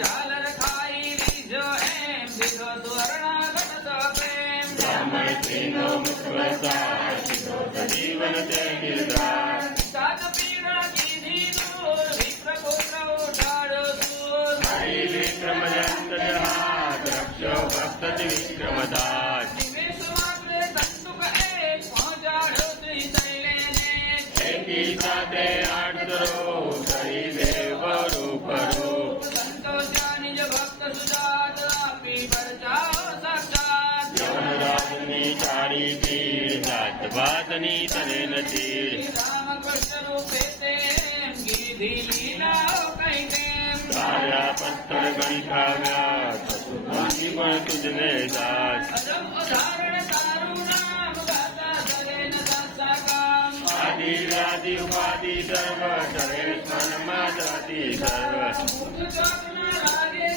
ચાલર ખાઈ લીજો એમ દીધો સુવર્ણ ઘટતો પ્રેમ જીવન તે નિર્ધાર સાત પીડા કીધી દૂર વિપ્રપુત્ર ઉઠાડો સૂર હરિ વિક્રમ જંત હાથ રક્ષો ભક્ત વિક્રમદાસ નિમેષ માત્રે તંતુક એક પહોંચાડો શ્રી શૈલેને એકી સાથે આઠરો કરી દેવ રૂપ રૂપ સંતો ત્યાં નિજ ભક્ત સુજાત આપી પરચાઓ સાક્ષાત યમરાજની ચારી પીડ જાત ભાતની તને નથી રામકૃષ્ણ રૂપે તેમ કીધી લીલાઓ કઈ કેમ તારા પથ્થર ગણી ખાવ્યા પશુપક્ષી પણ તુજને દાસ અજમ ઉદાહરણ તારું નામ ગાતા સરેન સાચા કામ આદિ વ્યાધિ ઉપાધિ સર્વ સરે સ્મરણમાં જાતિ સર્વ મૂર્ખ ચોક ના લાગે